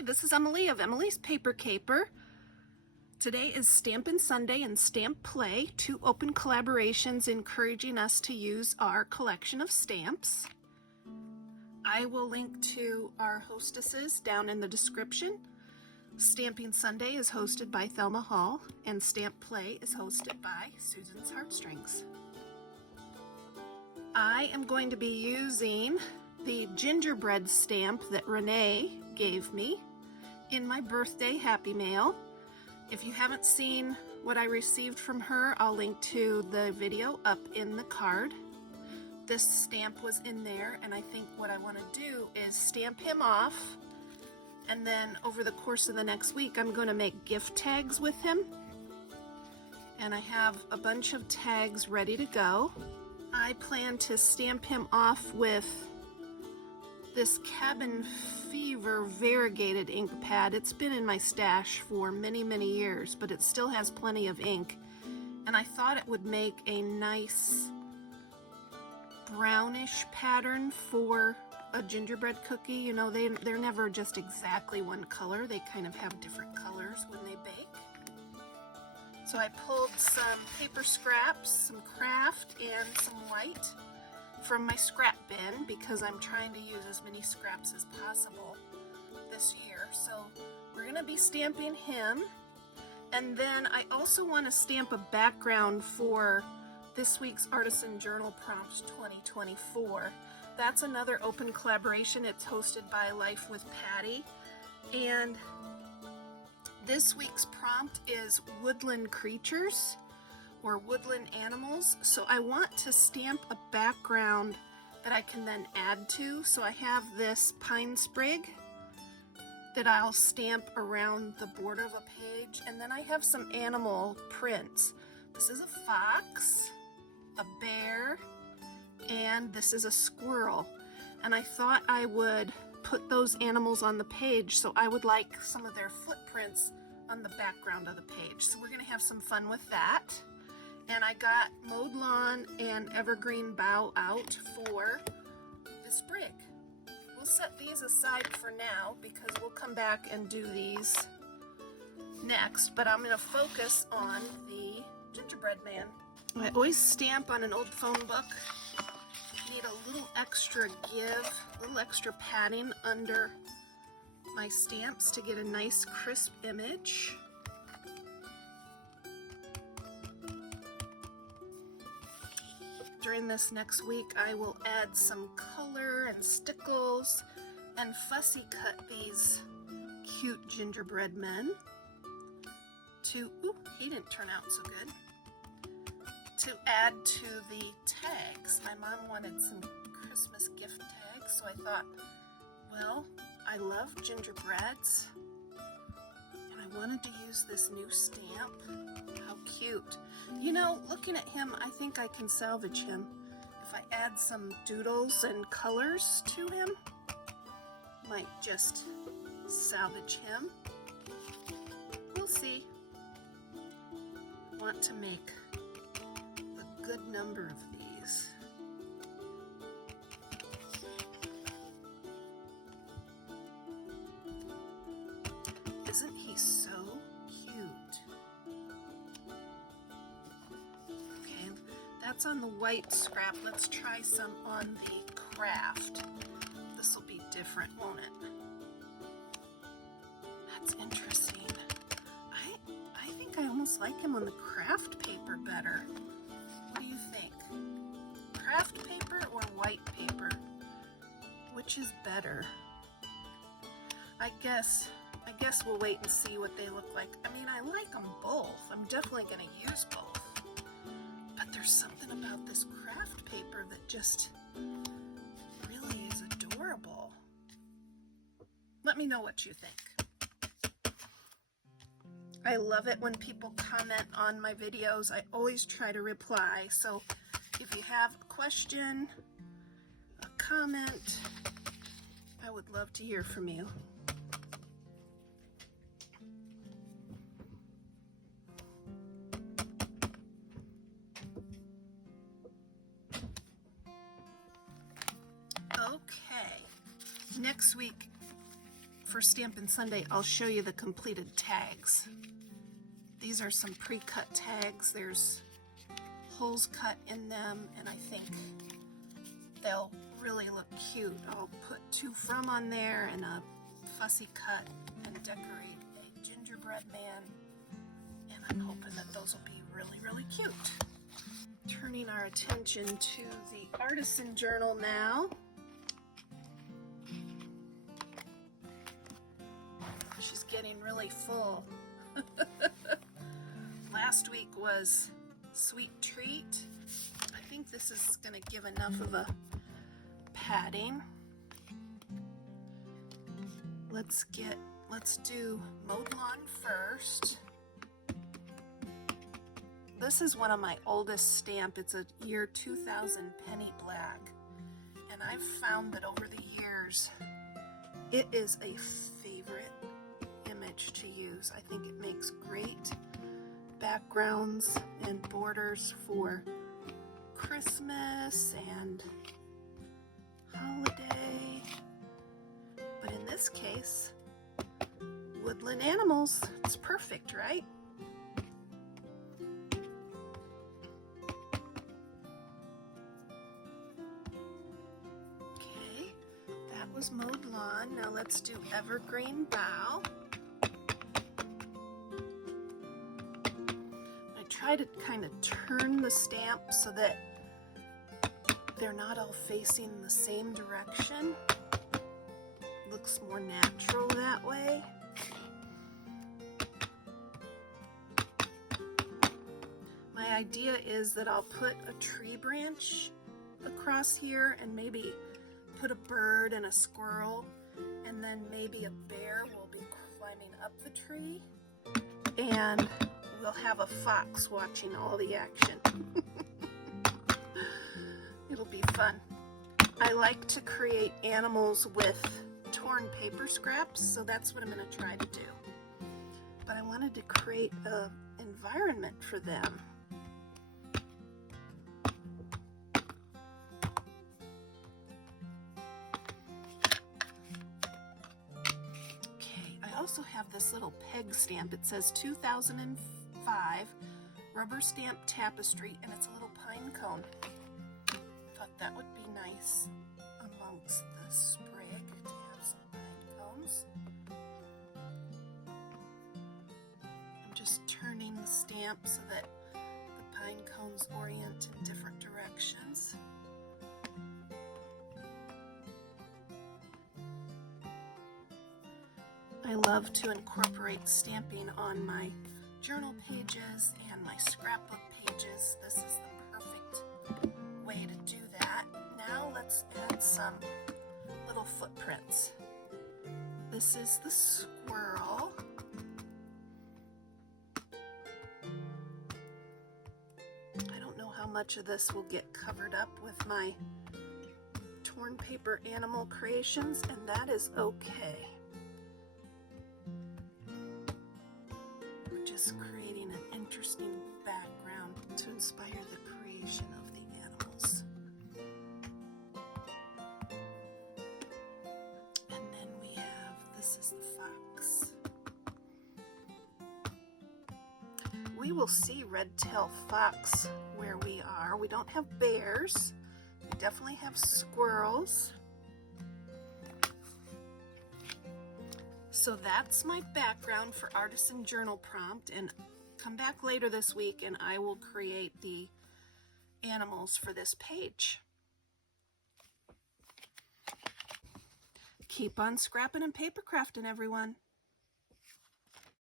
Hi, this is Emilee of Emilee's Paper Caper. Today is Stampin' Sunday and Stamp Play, two open collaborations encouraging us to use our collection of stamps. I will link to our hostesses down in the description. Stamping Sunday is hosted by Thelma Hall, and Stamp Play is hosted by Susan's Heartstrings. I am going to be using the gingerbread stamp that Renee gave me in my birthday Happy Mail. If you haven't seen what I received from her, I'll link to the video up in the card. This stamp was in there, and I think what I want to do is stamp him off, and then over the course of the next week I'm going to make gift tags with him, and I have a bunch of tags ready to go. I plan to stamp him off with this Cabin Fever variegated ink pad. It's been in my stash for many years, but it still has plenty of ink, and I thought it would make a nice brownish pattern for a gingerbread cookie. You know, they're never just exactly one color. They kind of have different colors when they bake. So I pulled some paper scraps, some craft, and some white from my scrap bin because I'm trying to use as many scraps as possible this year. So we're going to be stamping him, and then I also want to stamp a background for this week's Artisan Journal Prompt 2024. That's another open collaboration. It's hosted by Life with Patty, and this week's prompt is woodland creatures or woodland animals. So I want to stamp a background that I can then add to. So I have this pine sprig that I'll stamp around the border of a page, and then I have some animal prints. This is a fox, a bear, and this is a squirrel. And I thought I would put those animals on the page, so I would like some of their footprints on the background of the page. So we're going to have some fun with that. And I got mowed lawn and evergreen bough out for the sprig. We'll set these aside for now because we'll come back and do these next, but I'm going to focus on the gingerbread man. I always stamp on an old phone book. Need a little extra give, a little extra padding under my stamps to get a nice crisp image. During this next week, I will add some color and stickles and fussy cut these cute gingerbread men to, ooh, he didn't turn out so good, to add to the tags. My mom wanted some Christmas gift tags, so I thought, well, I love gingerbreads, and I wanted to use this new stamp. How cute. You know, looking at him, I think I can salvage him. If I add some doodles and colors to him, might just salvage him. We'll see. I want to make a good number of these. Isn't he so cute? Okay, that's on the white scrap. Let's try some on the craft. This will be different, won't it? That's interesting. I think I almost like him on the craft paper better. What do you think? Craft paper or white paper? Which is better? I guess we'll wait and see what they look like. I mean, I like them both. I'm definitely going to use both. But there's something about this craft paper that just really is adorable. Let me know what you think. I love it when people comment on my videos. I always try to reply. So if you have a question, a comment, I would love to hear from you. Next week for Stampin' Sunday, I'll show you the completed tags. These are some pre-cut tags. There's holes cut in them, and I think they'll really look cute. I'll put 2 from on there and a fussy cut and decorate a gingerbread man, and I'm hoping that those will be really, really cute. Turning our attention to the artisan journal now. She's getting really full. Last week was Sweet Treat. I think this is going to give enough of a padding. Let's do Mowed Lawn first. This is one of my oldest stamp. It's a year 2000 penny black. And I've found that over the years, it is a favorite image to use. I think it makes great backgrounds and borders for Christmas and holiday. But in this case, woodland animals, it's perfect, right? Okay, that was Mowed Lawn. Now let's do Evergreen Bough. I try to kind of turn the stamp so that they're not all facing the same direction. Looks more natural that way. My idea is that I'll put a tree branch across here and maybe put a bird and a squirrel, and then maybe a bear will be climbing up the tree, and we'll have a fox watching all the action. It'll be fun. I like to create animals with torn paper scraps, so that's what I'm going to try to do. But I wanted to create an environment for them. Okay, I also have this little peg stamp. It says 2005 rubber stamp tapestry, and it's a little pine cone. Thought that would be nice amongst the sprig to have some pine cones. I'm just turning the stamp so that the pine cones orient in different directions. I love to incorporate stamping on my journal pages and my scrapbook pages. This is the perfect way to do that. Now let's add some little footprints. This is the squirrel. I don't know how much of this will get covered up with my torn paper animal creations, and that is okay. We're just creating an interesting background to inspire the creation of the animals. And then we have, this is the fox. We will see red-tailed fox where we are. We don't have bears. We definitely have squirrels. So that's my background for Artisan Journal Prompt, and come back later this week and I will create the animals for this page. Keep on scrapping and paper crafting, everyone.